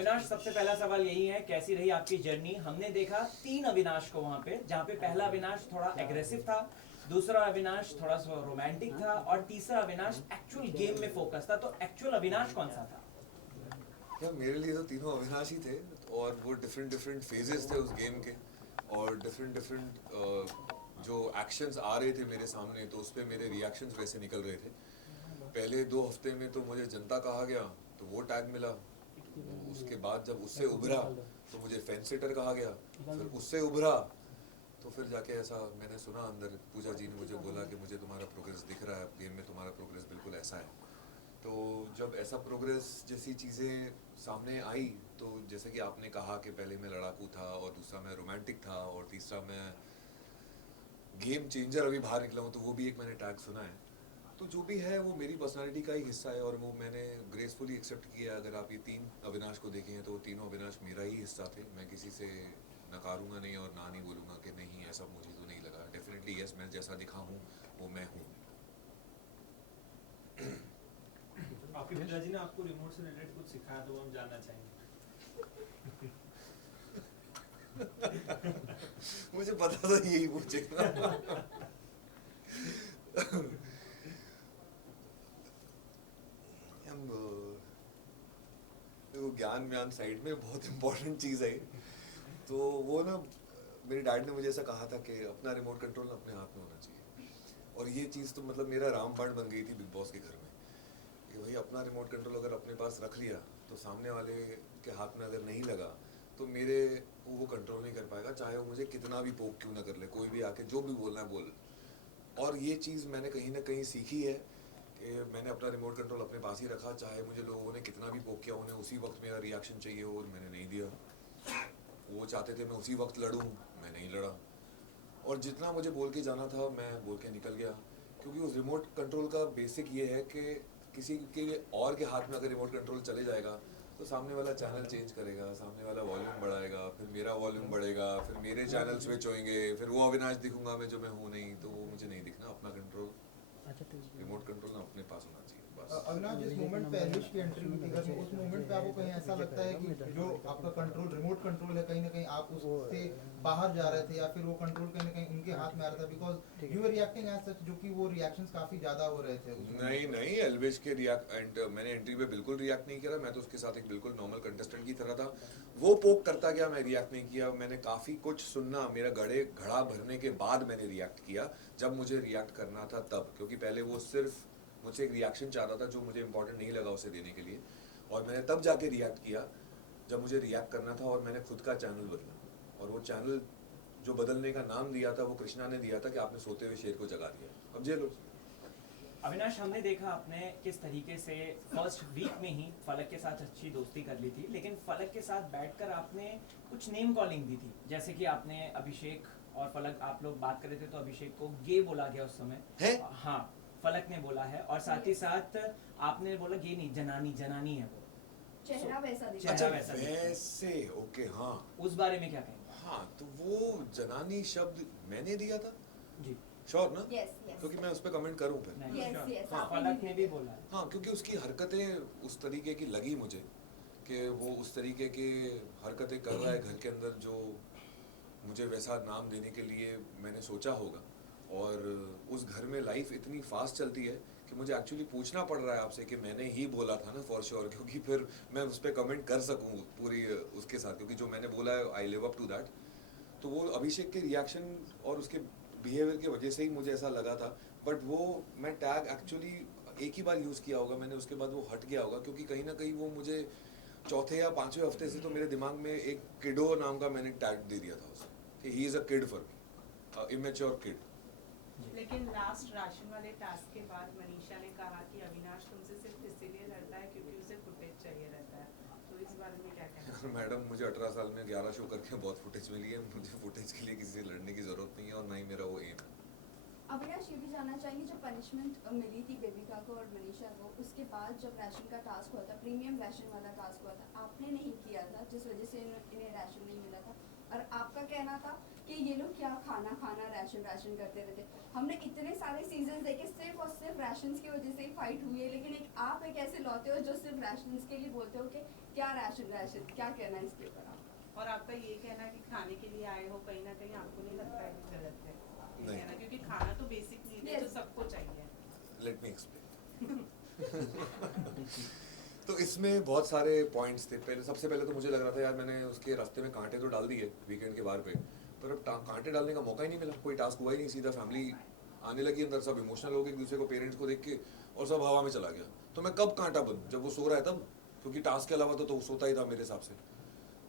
अविनाश, सबसे पहला सवाल यही है, कैसी रही आपकी जर्नी? हमने देखा 3 अविनाश को वहां पे, जहाँ पे पहला अविनाश थोड़ा एग्रेसिव था, दूसरा अविनाश थोड़ा सा रोमांटिक था, और तीसरा अविनाश एक्चुअल गेम में फोकस था। तो एक्चुअल अविनाश कौन सा था? यार मेरे लिए तो तीनों अविनाश ही थे, और वो डिफरेंट डिफरेंट फेजेस थे उस गेम के, और डिफरेंट डिफरेंट जो एक्शंस आ रहे थे मेरे सामने, तो उस पर मेरे रिएक्शंस वैसे निकल रहे थे। पहले 2 हफ्ते में तो मुझे जनता कहा गया, तो वो टैग मिला। उसके बाद जब उससे उभरा तो मुझे फैन सेटर कहा गया, फिर उससे उभरा तो फिर जाके ऐसा मैंने सुना अंदर, पूजा जी ने मुझे बोला कि मुझे तुम्हारा प्रोग्रेस दिख रहा है, गेम में तुम्हारा प्रोग्रेस बिल्कुल ऐसा है। तो जब ऐसा प्रोग्रेस जैसी चीज़ें सामने आई, तो जैसे कि आपने कहा कि पहले मैं लड़ाकू था, और दूसरा मैं रोमांटिक था, और तीसरा मैं गेम चेंजर अभी बाहर निकला हूँ, तो वो भी एक मैंने टैग सुना है। तो जो भी है वो मेरी पर्सनालिटी का ही हिस्सा है, और वो मैंने ग्रेसफुली एक्सेप्ट किया। अगर आप ये 3 अविनाश को देखें तो तीनों अविनाश मेरा ही हिस्सा थे। मैं किसी से नकारूंगा नहीं और ना नहीं बोलूँगा कि नहीं ऐसा मुझे तो नहीं लगा। डेफिनेटली यस, मैं जैसा दिखा हूँ वो मैं हूँ। आपके पिताजी ने आपको रिमोट से रिलेटेड कुछ सिखाया तो वो हम जानना चाहेंगे। मुझे पता था यही पूछेगा। देखो ज्ञान व्यान साइड में बहुत इंपॉर्टेंट चीज़ है। तो वो ना, मेरे डैड ने मुझे ऐसा कहा था कि अपना रिमोट कंट्रोल अपने हाथ में होना चाहिए। और ये चीज़ तो मतलब मेरा रामबाण बन गई थी बिग बॉस के घर में, कि भाई अपना रिमोट कंट्रोल अगर अपने पास रख लिया तो सामने वाले के हाथ में अगर नहीं लगा तो मेरे वो कंट्रोल नहीं कर पाएगा, चाहे वो मुझे कितना भी पोक क्यों ना कर ले, कोई भी आके जो भी बोलना है बोल। और ये चीज़ मैंने कहीं ना कहीं सीखी है कि मैंने अपना रिमोट कंट्रोल अपने पास ही रखा, चाहे मुझे लोगों ने कितना भी पोक किया, उन्हें उसी वक्त मेरा रिएक्शन चाहिए हो, और मैंने नहीं दिया। वो चाहते थे मैं उसी वक्त लड़ूं, मैं नहीं लड़ा। और जितना मुझे बोल के जाना था मैं बोल के निकल गया, क्योंकि उस रिमोट कंट्रोल का बेसिक ये है कि किसी के और के हाथ में अगर रिमोट कंट्रोल चले जाएगा तो सामने वाला चैनल चेंज करेगा, सामने वाला वॉल्यूम बढ़ाएगा, फिर मेरा वॉल्यूम बढ़ेगा, फिर मेरे चैनल स्विच होंगे, फिर वो अविनाश दिखूंगा मैं जो मैं हूँ नहीं। तो वो मुझे नहीं दिखना। अपना कंट्रोल, रिमोट कंट्रोल ना अपने पास होना चाहिए बस। अविनाश, जिस मोमेंट पे एलिश की एंट्री हुई थी घर में, उस मोमेंट पे आपको कहीं ऐसा लगता है कि जो आपका कंट्रोल, रिमोट कंट्रोल है, कहीं ना कहीं आप उससे बाहर जा रहे थे, या फिर वो कंट्रोल कहीं ना कहीं उनके हाथ में आ रहा था? Because you were reacting as such, जो कि वो रिएक्शंस काफी ज्यादा हो रहे थे। नहीं नहीं, एल्विश के मैंने एंट्री पे बिल्कुल रिएक्ट नहीं किया। मैं तो उसके साथ एक बिल्कुल नॉर्मल कंटेस्टेंट की तरह था। वो पोक करता गया, मैं रिएक्ट नहीं किया। मैंने काफ़ी कुछ सुनना, मेरा घड़ा भरने के बाद मैंने रिएक्ट किया, जब मुझे रिएक्ट करना था तब। क्योंकि पहले वो सिर्फ मुझसे एक रिएक्शन चाह रहा था जो मुझे इंपॉर्टेंट नहीं लगा उसे देने के लिए, और मैंने तब जाके रिएक्ट किया जब मुझे रिएक्ट करना था। और मैंने खुद का चैनल बदला, और वो चैनल जो बदलने का नाम दिया था वो कृष्णा ने दिया था कि आपने सोते हुए शेर को जगा दिया, अब जेलो। अविनाश, हमने देखा आपने किस तरीके से फर्स्ट वीक में ही फलक के साथ अच्छी दोस्ती कर ली थी, लेकिन फलक के साथ बैठकर आपने कुछ नेम कॉलिंग दी थी। जैसे कि आपने अभिषेक और फलक, आप लोग बात कर रहे थे तो अभिषेक को गे बोला गया उस समय है? हाँ, फलक ने बोला है। और साथ ही साथ आपने बोला गे नहीं, जनानी, जनानी है वो, चेहरा वैसा दिखता चेहरा है। वैसा दिखता है। वैसे ओके, हाँ। उस बारे में क्या कहेंगे? हाँ, तो वो जनानी शब्द मैंने दिया था जी, श्योर ना? यस यस क्योंकि मैं उस पर कमेंट करूं फिर। नहीं, यस sure। यस, हाँ, फलक ने भी बोला है। हाँ, क्योंकि उसकी हरकतें उस तरीके की लगी मुझे कि वो उस तरीके की हरकतें कर रहा है घर के अंदर, जो मुझे वैसा नाम देने के लिए मैंने सोचा होगा। और उस घर में लाइफ इतनी फास्ट चलती है कि मुझे एक्चुअली पूछना पड़ रहा है आपसे कि मैंने ही बोला था ना, फॉर श्योर, क्योंकि फिर मैं उस पर कमेंट कर सकूँ पूरी उसके साथ, क्योंकि जो मैंने बोला है I live up to that. तो वो अभिषेक के रिएक्शन और उसके बिहेवियर की वजह से ही मुझे ऐसा लगा था। बट वो मैं टैग एक्चुअली एक ही बार यूज़ किया होगा मैंने, उसके बाद वो हट गया होगा, क्योंकि कहीं ना कहीं वो मुझे चौथे या पाँचवें हफ्ते से तो मेरे दिमाग में एक किडो नाम का मैंने टैग दे दिया था उसे, कि he is a kid for me, immature kid. लेकिन लास्ट राशन वाले टास्क के बाद मनीषा ने कहा कि अविनाश तुमसे सिर्फ इसीलिए लड़ता है क्योंकि उसे फुटेज चाहिए रहता है, तो इस बारे में क्या कहना है? मैडम, मुझे 18 साल में 11 शो करके बहुत फुटेज मिली है। मुझे फुटेज के लिए किसी से लड़ने की ज़रूरत नहीं है, और ना ही मेरा वो एम है। अविनाश, ये भी जानना चाहेंगे, जब पनिशमेंट मिली थी बेबिका को और मनीषा को, उसके बाद जब राशन का टास्क हुआ था, प्रीमियम राशन वाला टास्क हुआ था, आपने नहीं किया था जिस वजह से इन्हें राशन नहीं मिला था, और आपका कहना था कि ये लोग क्या खाना खाना राशन राशन करते रहते। हमने इतने सारे सीजन देखे सिर्फ और सिर्फ राशंस की वजह से ही फाइट हुई है, लेकिन आप एक ऐसे लौटे हो जो सिर्फ राशंस के लिए बोलते हो कि क्या राशन राशन, क्या कहना है इसके ऊपर आप? और आपका ये कहना कि खाने के लिए आए हो, कहीं ना कहीं आपको नहीं लगता है कि गलत है ये नहीं। कहना, क्योंकि खाना तो बेसिक नीड है जो Yes. सबको चाहिए। Let me explain. तो इसमें बहुत सारे पॉइंट्स थे। पहले सबसे पहले तो मुझे लग रहा था यार मैंने उसके रास्ते में कांटे तो डाल दिए वीकेंड के बार पे, पर अब कांटे डालने का मौका ही नहीं मिला, कोई टास्क हुआ ही नहीं। सीधा फैमिली आने लगी अंदर, सब इमोशनल हो गए एक दूसरे को, पेरेंट्स को देख के, और सब हवा में चला गया। तो मैं कब कांटा बनूं? जब वो सो रहा है तब, क्योंकि टास्क के अलावा तो वो सोता ही था मेरे हिसाब से।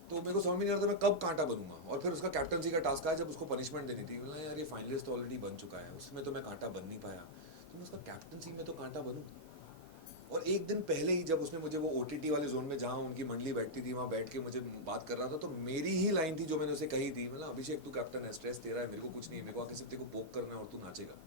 तो मेरे को समझ में नहीं आ रहा था मैं कब कांटा बनूंगा। और फिर उसका कैप्टनसी का टास्क आया जब उसको पनिशमेंट देनी थी। बोला यार ये फाइनलिस्ट तो ऑलरेडी बन चुका है, उसमें तो मैं कांटा बन नहीं पाया, तो मैं उसका कैप्टनसी में तो कांटा बनूं। और एक दिन पहले ही जब उसने मुझे वो OTT वाले जोन में जहाँ उनकी मंडली बैठती थी वहाँ बैठ के मुझे बात कर रहा था, तो मेरी ही लाइन थी जो मैंने उसे कही थी, मतलब अभिषेक तू कैप्टन है, स्ट्रेस तेरा है, मेरे को कुछ नहीं है, मेरे को आके सिर्फ तेरे को पोक करना है और तू नाचेगा।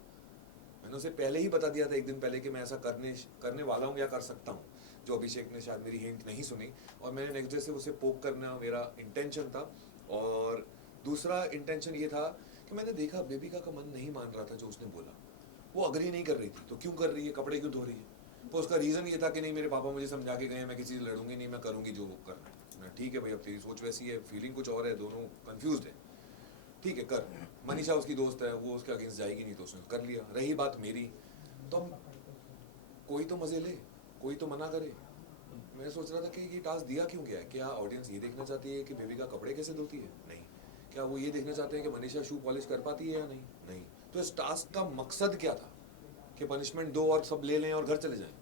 मैंने उसे पहले ही बता दिया था एक दिन पहले कि मैं ऐसा करने वाला हूँ या कर सकता हूँ, जो अभिषेक ने शायद मेरी हिंट नहीं सुनी, और मैंने नेक्स्ट डे से उसे पोक करना मेरा इंटेंशन था। और दूसरा इंटेंशन ये था कि मैंने देखा बेबिका का मन नहीं मान रहा था जो उसने बोला, वो अग्री नहीं कर रही थी, तो क्यों कर रही है, कपड़े क्यों धो रही है? तो उसका रीज़न ये था कि नहीं मेरे पापा मुझे समझा के गए, मैं किसी से लड़ूंगी नहीं, मैं करूँगी जो वो करना है। मैं ठीक है भाई, अब तेरी सोच वैसी है, फीलिंग कुछ और है, दोनों कंफ्यूज्ड है, ठीक है कर। मनीषा उसकी दोस्त है, वो उसके अगेंस्ट जाएगी नहीं, तो उसने कर लिया। रही बात मेरी, तो कोई तो मज़े ले, कोई तो मना करे। मैं सोच रहा था कि ये टास्क दिया क्यों गया है? क्या ऑडियंस ये देखना चाहती है कि बेबी का कपड़े कैसे धोती है? नहीं। क्या वो ये देखना चाहते हैं कि मनीषा शू पॉलिश कर पाती है या नहीं? नहीं। तो इस टास्क का मकसद क्या था कि पनिशमेंट दो और सब ले लें और घर चले जाएं?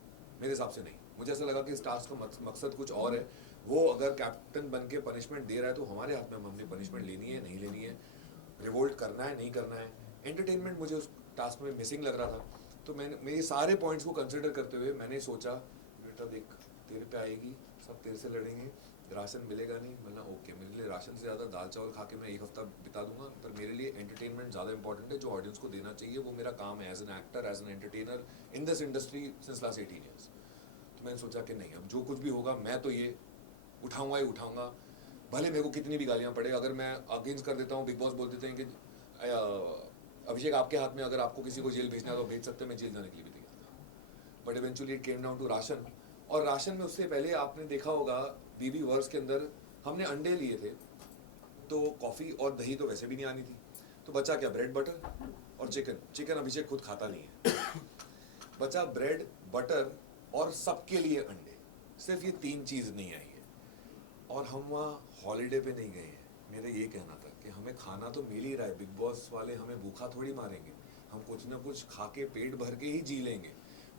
मेरे हिसाब से नहीं। मुझे ऐसा लगा कि इस टास्क का मकसद कुछ और है। वो अगर कैप्टन बन के पनिशमेंट दे रहा है तो हमारे हाथ में, हमने पनिशमेंट लेनी है नहीं लेनी है, रिवोल्ट करना है नहीं करना है। एंटरटेनमेंट मुझे उस टास्क में मिसिंग लग रहा था। तो मैंने मेरे सारे पॉइंट्स को कंसिडर करते हुए मैंने सोचा बेटा देख तेरे पे आएगी, सब तेरे से लड़ेंगे, राशन मिलेगा नहीं, मतलब ओके, मेरे लिए राशन से ज़्यादा दाल चावल खा के मैं एक हफ्ता बिता दूंगा, पर मेरे लिए एंटरटेनमेंट ज़्यादा इंपॉर्टेंट है, जो ऑडियंस को देना चाहिए वो मेरा काम है as an actor, as an entertainer in this industry since last 18 years. तो मैंने सोचा कि नहीं, अब जो कुछ भी होगा मैं तो ये उठाऊंगा ही उठाऊंगा, भले मेरे को कितनी भी गालियाँ पड़े। अगर मैं अगेंस्ट कर देता हूँ, बिग बॉस बोल देते हैं कि अभिषेक आपके हाथ में, अगर आपको किसी को जेल भेजना है तो भेज सकते हैं, मैं जेल जाने के लिए भी तैयार था। But eventually it came down to ration. और राशन में उससे पहले आपने देखा होगा बीबी वर्स के अंदर हमने अंडे लिए थे, तो कॉफ़ी और दही तो वैसे भी नहीं आनी थी, तो बचा क्या, ब्रेड बटर और चिकन। चिकन अभिषेक खुद खाता नहीं है, बचा ब्रेड बटर और सबके लिए अंडे। सिर्फ ये 3 चीज़ नहीं आई है, और हम वहाँ हॉलीडे पे नहीं गए हैं। मेरा ये कहना था कि हमें खाना तो मिल ही रहा है, बिग बॉस वाले हमें भूखा थोड़ी मारेंगे, हम कुछ ना कुछ खा के पेट भर के ही जी लेंगे।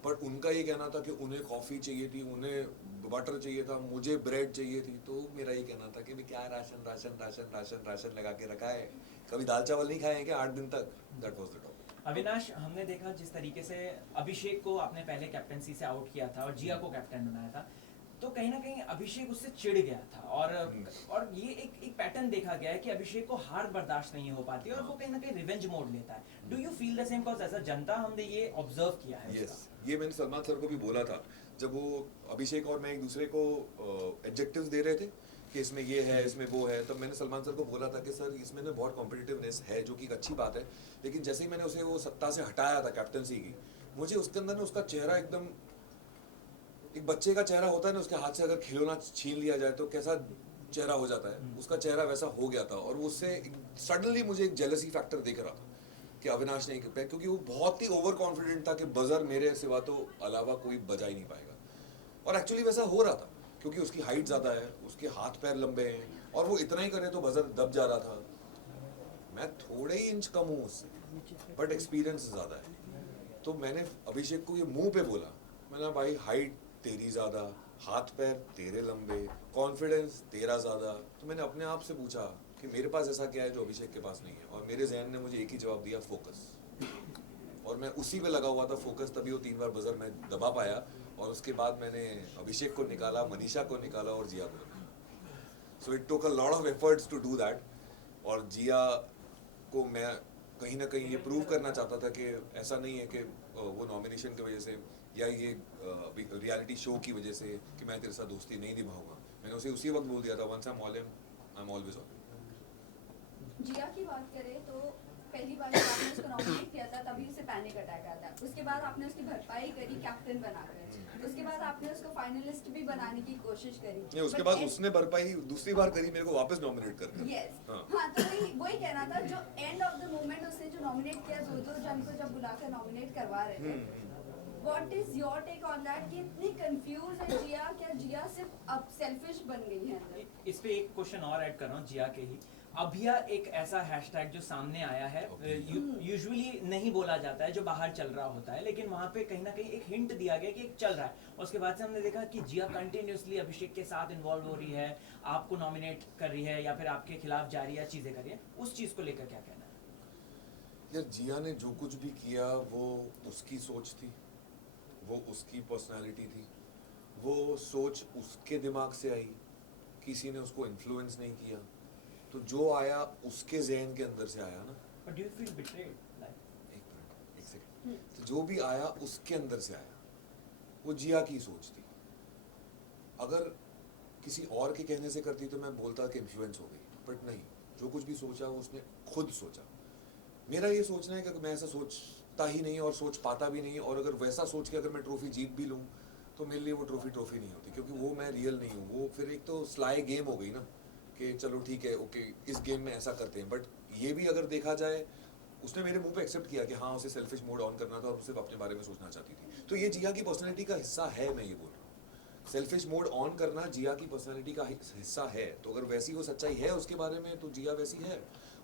बट उनका ये कहना था कि उन्हें कॉफ़ी चाहिए थी, उन्हें बटर चाहिए था, मुझे ब्रेड चाहिए थी। तो मेरा ये कहना था कि क्या ration ration ration ration ration लगा के रखा है, कभी दाल चावल नहीं खाए हैं क्या 8 दिन तक? That was the topic. Avinash, हमने देखा जिस तरीके से अभिषेक को आपने पहले कैप्टनसी से आउट किया था और जिया को कैप्टन बनाया था, तो कहीं ना कहीं अभिषेक उससे चिढ़ गया था, और ये एक पैटर्न देखा गया है कि अभिषेक को हार बर्दाश्त नहीं हो पाती है और वो कहीं ना कहीं रिवेंज मोड लेता है। Do you feel the same? Because as a जनता हमने ये ऑब्जर्व किया है। यस, ये मैंने सलमान सर को भी बोला था जब वो अभिषेक और मैं एक दूसरे को एडजेक्टिव्स दे रहे थे कि इसमें ये है, इसमें वो है, तब मैंने सलमान सर को बोला था कि सर इसमें ना बहुत कॉम्पिटिटिवनेस है, जो कि एक अच्छी बात है, लेकिन जैसे ही मैंने उसे वो सत्ता से हटाया था कैप्टनसी की, मुझे उसके अंदर ना उसका चेहरा एकदम, एक बच्चे का चेहरा होता है ना, उसके हाथ से अगर खिलौना छीन लिया जाए तो कैसा चेहरा हो जाता है, उसका चेहरा वैसा हो गया था। और उससे सडनली मुझे एक जेलसी फैक्टर दिख रहा था कि अविनाश नहीं कर पाया, क्योंकि वो बहुत ही ओवर कॉन्फिडेंट था कि बजर मेरे सिवा तो अलावा कोई बजा ही नहीं पाएगा। और एक्चुअली वैसा हो रहा था, क्योंकि उसकी हाइट ज़्यादा है, उसके हाथ पैर लंबे हैं, और वो इतना ही करे तो बजर दब जा रहा था। मैं थोड़े ही इंच कम हूँ उससे, बट एक्सपीरियंस ज़्यादा है। तो मैंने अभिषेक को ये मुंह पे बोला, मैंने भाई हाइट तेरी ज़्यादा, हाथ पैर तेरे लंबे, कॉन्फिडेंस तेरा ज़्यादा। तो मैंने अपने आप से पूछा कि मेरे पास ऐसा क्या है जो अभिषेक के पास नहीं है, और मेरे जहन ने मुझे एक ही जवाब दिया, फोकस। और मैं उसी पे लगा हुआ था, फोकस, तभी वो 3 बार बजर मैं दबा पाया। और उसके बाद मैंने अभिषेक को निकाला, मनीषा को निकाला और जिया को निकाला। So it took a lot of efforts to do that. और जिया को मैं कहीं ना कहीं ये प्रूव करना चाहता था कि ऐसा नहीं है कि वो नॉमिनेशन की वजह से या ये रियलिटी शो की वजह से कि मैं तेरे साथ दोस्ती नहीं निभाऊंगा। मैंने उसे उसी वक्त बोल दिया था, once I am all in, I am always all in. Jiya की बात करें तो पहली बार जब आपने उसको नॉमिनेट किया था तभी उसे पैनिक अटैक आया था। उसके बाद आपने उसकी भरपाई करी कैप्टन बनाकर। उसके बाद आपने उसको फाइनलिस्ट भी बनाने की कोशिश करी। नहीं, उसके But बाद end- उसने भरपाई दूसरी बार करी मेरे को वापस नॉमिनेट कर Yes. हाँ। हाँ तो वही कहना था, जो एंड ऑफ द मोमेंट उसने जो नॉमिनेट किया, दो जन को जब बुलाकर नॉमिनेट करवा रहे थे, what is your take on that कि इतनी कंफ्यूज है जिया? क्या जिया सिर्फ अब सेल्फिश बन गई है अंदर? इस पे एक क्वेश्चन और ऐड कर रहा हूँ जिया के ही। अभिया एक ऐसा हैशटैग जो सामने आया है, यूजुअली नहीं बोला जाता है, जो बाहर चल रहा होता है, लेकिन वहाँ पे कहीं ना कहीं एक हिंट दिया गया कि एक चल रहा है। उसके बाद से हमने देखा कि जिया कंटिन्यूसली अभिषेक के साथ इन्वॉल्व हो रही है, आपको नॉमिनेट कर रही है या फिर आपके खिलाफ जा रही है, चीजें कर रही है। उस चीज को लेकर क्या कहना है? यार जिया ने जो कुछ भी किया वो उसकी सोच थी, वो उसकी पर्सनालिटी थी, वो सोच उसके दिमाग से आई, किसी ने उसको इन्फ्लुएंस नहीं किया। तो जो आया उसके जहन के अंदर से आया ना। But do you feel betrayed? एक मिनट, एक सेकंड। तो जो भी आया उसके अंदर से आया, वो जिया की सोच थी। अगर किसी और के कहने से करती तो मैं बोलता कि इन्फ्लुएंस हो गई, बट नहीं, जो कुछ भी सोचा वो उसने खुद सोचा। मेरा ये सोचना है कि मैं ऐसा सोचता ही नहीं और सोच पाता भी नहीं, और अगर वैसा सोच के अगर मैं ट्रॉफी जीत भी लूँ तो मेरे लिए वो ट्रॉफी नहीं होती, क्योंकि वो मैं रियल नहीं हूँ। वो फिर एक तो स्लाई गेम हो गई ना कि चलो ठीक है, ओके इस गेम में ऐसा करते हैं। बट ये भी अगर देखा जाए, उसने मेरे मुंह पे एक्सेप्ट किया कि हाँ उसे सेल्फिश मोड ऑन करना था और सिर्फ अपने बारे में सोचना चाहती थी। तो ये जिया की पर्सनैलिटी का हिस्सा है, मैं ये बोल रहा हूँ। सेल्फिश मोड ऑन करना जिया की पर्सनैलिटी का हिस्सा है। तो अगर वैसी वो सच्चाई है उसके बारे में, तो जिया वैसी है।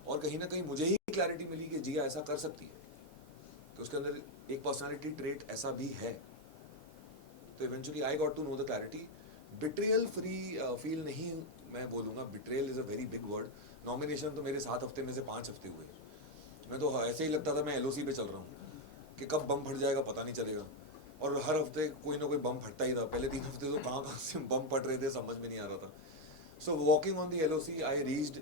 और कहीं ना कहीं मुझे ही क्लैरिटी मिली कि जिया ऐसा कर सकती है, कि उसके अंदर एक पर्सनैलिटी ट्रेट ऐसा भी है। तो eventually I got to know the clarity. Betrayal free feel नहीं मैं बोलूँगा, betrayal is a very big word. Nomination तो मेरे 7 हफ्ते में से 5 हफ्ते हुए। मैं तो ऐसे ही लगता था मैं LOC पे चल रहा हूँ कि कब बम फट जाएगा पता नहीं चलेगा, और हर हफ्ते कोई ना कोई बम फटता ही था। पहले 3 हफ्ते तो कहाँ से बम फट रहे थे समझ में नहीं आ रहा था। So walking on the LOC I reached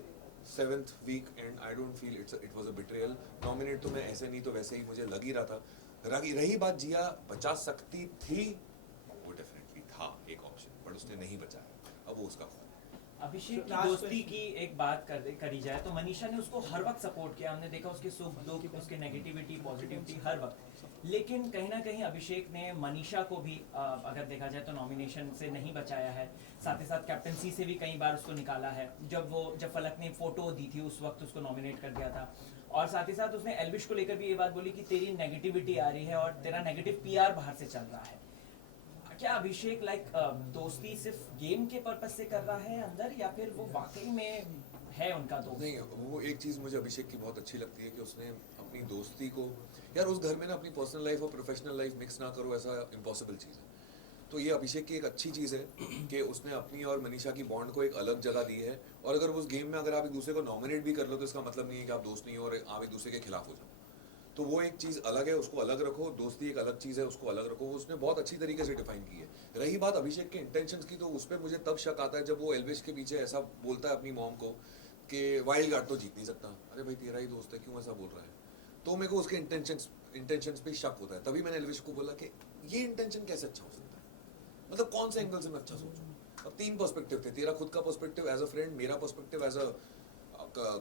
7th week and I don't feel it was a betrayal. Nominate तो मैं ऐसे नहीं तो वैसे ही मुझे लग ही रहा था। रही बात जिया बचा सकती थी, वो डेफिनेटली था एक ऑप्शन, बट उसने नहीं बचाया। अब वो उसका अभिषेक की Last दोस्ती question. की एक बात करी जाए तो मनीषा ने उसको हर वक्त सपोर्ट किया। हमने देखा उसके सुख दुख, उसके नेगेटिविटी पॉजिटिविटी हर वक्त। लेकिन कहीं ना कहीं अभिषेक ने मनीषा को भी अगर देखा जाए तो नॉमिनेशन से नहीं बचाया है। साथ ही साथ कैप्टनसी से भी कई बार उसको निकाला है। जब फलक ने फोटो दी थी उस वक्त उसको नॉमिनेट कर दिया था। और साथ ही साथ उसने एल्विश को लेकर भी ये बात बोली कि तेरी नेगेटिविटी आ रही है और तेरा नेगेटिव PR बाहर से चल रहा है। क्या अभिषेक दोस्ती सिर्फ गेम के पर्पस से कर रहा है अंदर, या फिर वो वाकई में है उनका दोस्त? नहीं, वो एक चीज़ मुझे अभिषेक की बहुत अच्छी लगती है कि उसने अपनी दोस्ती को, यार उस घर में ना अपनी पर्सनल लाइफ और प्रोफेशनल लाइफ मिक्स ना करो, ऐसा इम्पॉसिबल चीज़ है। तो ये अभिषेक की एक अच्छी चीज़ है कि उसने अपनी और मनीषा की बॉन्ड को एक अलग जगह दी है। और अगर उस गेम में अगर आप एक दूसरे को नॉमिनेट भी कर लो तो इसका मतलब नहीं है कि आप दोस्त नहीं हो और आप एक दूसरे के खिलाफ हो जाओ। तो वो एक चीज़ अलग है, उसको अलग रखो। दोस्ती एक अलग चीज़ है, उसको अलग रखो। उसने बहुत अच्छी तरीके से डिफाइन की है। रही बात अभिषेक के इंटेंशंस की, तो उस पर मुझे तब शक आता है जब वो एल्विश के पीछे ऐसा बोलता है अपनी मॉम को कि वाइल्ड कार्ड तो जीत नहीं सकता। अरे भाई तेरा ही दोस्त है, क्यों ऐसा बोल रहा है? तो मेरे को उसके इंटेंशंस पे शक होता है। तभी मैंने एल्विश को बोला कि ये इंटेंशन कैसे अच्छा हो सकता है, मतलब कौन से एंगल से मैं अच्छा सोचूं। अब 3 पर्सपेक्टिव थे, तेरा खुद का पर्सपेक्टिव एज अ फ्रेंड, मेरा पर्सपेक्टिव एज अ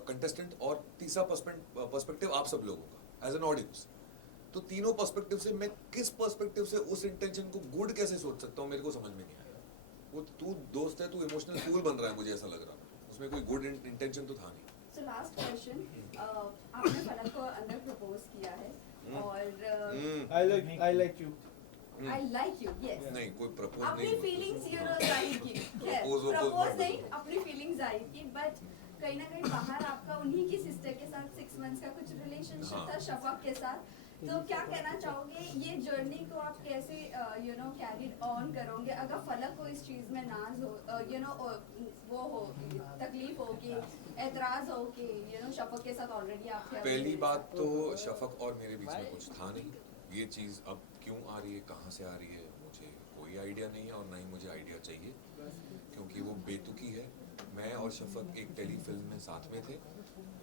कंटेस्टेंट, और तीसरा पर्सपेक्टिव आप सब लोगों का एज एन ऑडियंस। तो तीनों पर्सपेक्टिव से मैं किस पर्सपेक्टिव से उस इंटेंशन को गुड कैसे सोच सकता हूँ, मेरे को समझ में नहीं आया। वो तू दोस्त है, तू इमोशनल फूल बन रहा है, मुझे ऐसा लग रहा है। उसमें कोई गुड इंटेंशन तो था नहीं। So last question, आपने फलक को अंदर प्रपोज किया है और I like you. I like you, yes. नहीं, कोई प्रपोज अपनी नहीं हुआ। फीलिंग्स जाहिर की, प्रपोज नहीं, अपनी फीलिंग्स जाहिर की, बट कहीं ना कहीं बाहर आपका उन्हीं की सिस्टर के साथ 6 मंथ्स का कुछ रिलेशनशिप हाँ। था शफक के साथ। तो क्या कहना चाहोगे, ये जर्नी को आप कैसे कैरिड ऑन करोगे अगर फलक को इस चीज में नाज हो, वो हो, तकलीफ हो कि एतराज हो कि शफक के साथ ऑलरेडी आप थे? पहली बात तो शफक और मेरे बीच में कुछ था नहीं। ये चीज़ अब क्यों आ रही है, कहाँ से आ रही है, मुझे कोई आइडिया नहीं है और ना ही मुझे आइडिया चाहिए, क्योंकि वो बेतुकी है। मैं और शफक एक टेलीफिल्म में साथ में थे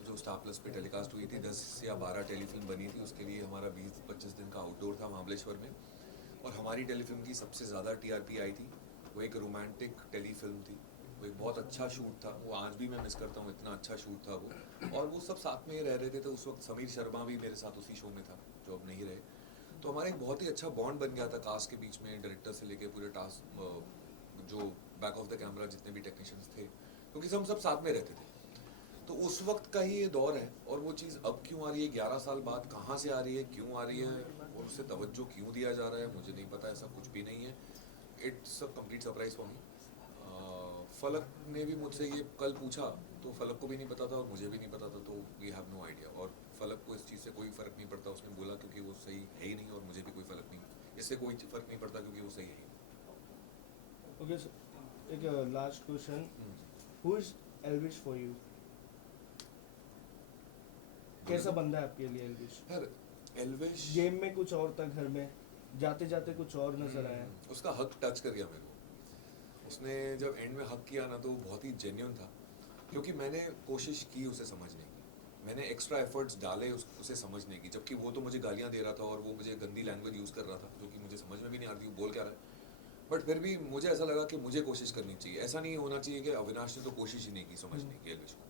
जो स्टार प्लस पे टेलीकास्ट हुई थी। 10 या 12 टेलीफिल्म बनी थी। उसके लिए हमारा 20-25 दिन का आउटडोर था महाबलेश्वर में, और हमारी टेलीफिल्म की सबसे ज़्यादा TRP आई थी। वो एक रोमांटिक टेलीफिल्म थी वो एक बहुत अच्छा शूट था, वो आज भी मैं मिस करता हूँ, इतना अच्छा शूट था वो। और वो सब साथ में ही रह रहे थे, तो उस वक्त समीर शर्मा भी मेरे साथ उसी शो में था जो अब नहीं रहे। तो हमारा एक बहुत ही अच्छा बॉन्ड बन गया था कास्ट के बीच में, डायरेक्टर से लेके पूरे टास्क जो बैक ऑफ द कैमरा जितने भी टेक्नीशियंस थे, क्योंकि हम सब साथ में रहते थे। तो उस वक्त का ही ये दौर है, और वो चीज़ अब क्यों आ रही है 11 साल बाद, कहाँ से आ रही है, क्यों आ रही है, और उससे तवज्जो क्यों दिया जा रहा है, मुझे नहीं पता, ऐसा कुछ भी नहीं है। It's a complete surprise for me. फलक ने भी मुझसे ये कल पूछा, तो फलक को भी नहीं पता था और मुझे भी नहीं पता था, तो वी हैव नो आइडिया। और फलक को इस चीज़ से कोई फ़र्क नहीं पड़ता, उसने बोला क्योंकि वो सही है ही नहीं, और मुझे भी कोई फ़र्क नहीं, इससे कोई फ़र्क नहीं पड़ता क्योंकि वो सही है ही नहीं। ओके, एक last question, who is Elvish for you? कैसा बंदा है आपके लिए एल्विश? यार एल्विश गेम में कुछ और था, घर में जाते जाते कुछ और नजर आया। उसका हक टच कर गया मेरे को। उसने जब एंड में हक किया ना, तो वो बहुत ही जेन्युइन था, क्योंकि मैंने कोशिश की उसे समझने की, मैंने एक्स्ट्रा एफर्ट्स डाले उसे समझने की, जबकि वो तो मुझे गालियाँ दे रहा था और वो मुझे गंदी लैंग्वेज यूज़ कर रहा था, जो कि मुझे समझ में भी नहीं आती वो बोल क्या रहा है। बट फिर भी मुझे ऐसा लगा कि मुझे कोशिश करनी चाहिए, ऐसा नहीं होना चाहिए कि अविनाश ने तो कोशिश ही नहीं की समझने की एल्विश को।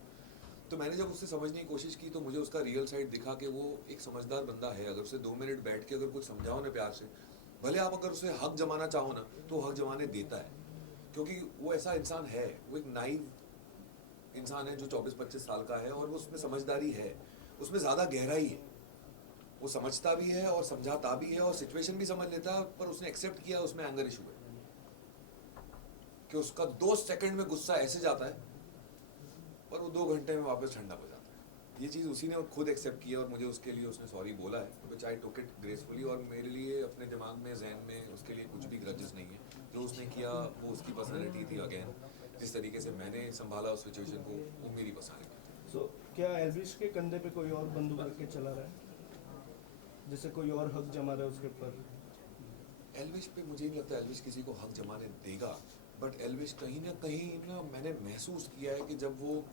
तो मैंने जब उससे समझने की कोशिश की, तो मुझे उसका रियल साइड दिखा कि वो एक समझदार बंदा है। अगर उसे 2 मिनट बैठ के अगर कुछ समझाओ ना प्यार से, भले आप अगर उसे हक जमाना चाहो ना, तो हक जमाने देता है, क्योंकि वो ऐसा इंसान है, वो एक नाइव इंसान है जो 24-25 साल का है, और वो उसमें समझदारी है, उसमें ज़्यादा गहराई है, वो समझता भी है और समझाता भी है और सिचुएशन भी समझ लेता है, पर उसने एक्सेप्ट किया उसमें एंगर इशू है, कि उसका 2 सेकंड में गुस्सा ऐसे जाता है पर वो 2 घंटे में वापस ठंडा हो जाता है। ये चीज़ उसी ने खुद एक्सेप्ट किया, और मुझे उसके लिए उसने सॉरी बोला है, विच आई टुक इट ग्रेसफुली। और मेरे लिए अपने दिमाग में, जहन में उसके लिए कुछ भी ग्रजेस नहीं है। जो उसने किया वो उसकी पर्सनैलिटी थी। अगेन जिस तरीके से मैंने संभाला उस सिचुएशन को, वो मेरी पर्सनैलिटी थी। सो क्या एल्विश के कंधे पे कोई और बंदूक रख के चला रहा है, जैसे कोई और हक जमा रहा है उसके ऊपर? एल्विश पे मुझे नहीं लगता एल्विश किसी को हक जमाने देगा, बट एल्विश कहीं ना मैंने महसूस किया है कि जब वो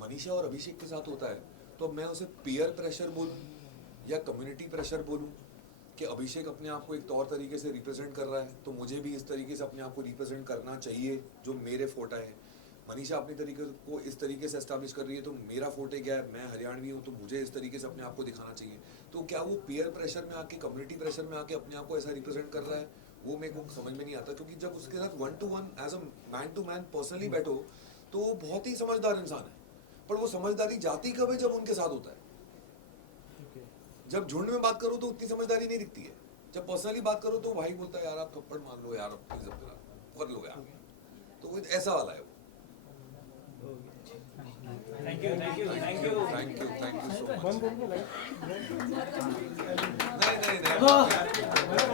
मनीषा और अभिषेक के साथ होता है, तो मैं उसे पीयर प्रेशर बोलूं या कम्युनिटी प्रेशर बोलूं, कि अभिषेक अपने आप को एक तौर तरीके से रिप्रेजेंट कर रहा है, तो मुझे भी इस तरीके से अपने आप को रिप्रेजेंट करना चाहिए जो मेरे फोटा है। मनीषा अपने तरीके को इस तरीके से एस्टैब्लिश कर रही है, तो मेरा फोटे क्या है, मैं हरियाणवी हूँ, तो मुझे इस तरीके से अपने आप को दिखाना चाहिए। तो क्या वो पीयर प्रेशर में आके, कम्युनिटी प्रेशर में आके अपने आप को ऐसा रिप्रेजेंट कर रहा है, वो मेरे को समझ में नहीं आता। क्योंकि जब उसके साथ 1-to-1 as a man to man personally बैठो, तो वो बहुत ही समझदार इंसान है, पर वो समझदारी जाती कब है, जब उनके साथ होता है। जब झुंड में बात करो तो उतनी समझदारी नहीं दिखती है, जब पर्सनली बात करो तो भाई बोलता है यार आप थप्पड़ मार लो यार, अब प्लीज कर लो यार, तो वो ऐसा वाला है वो। Thank you thank you so much. बंद हो गया लाइट? नहीं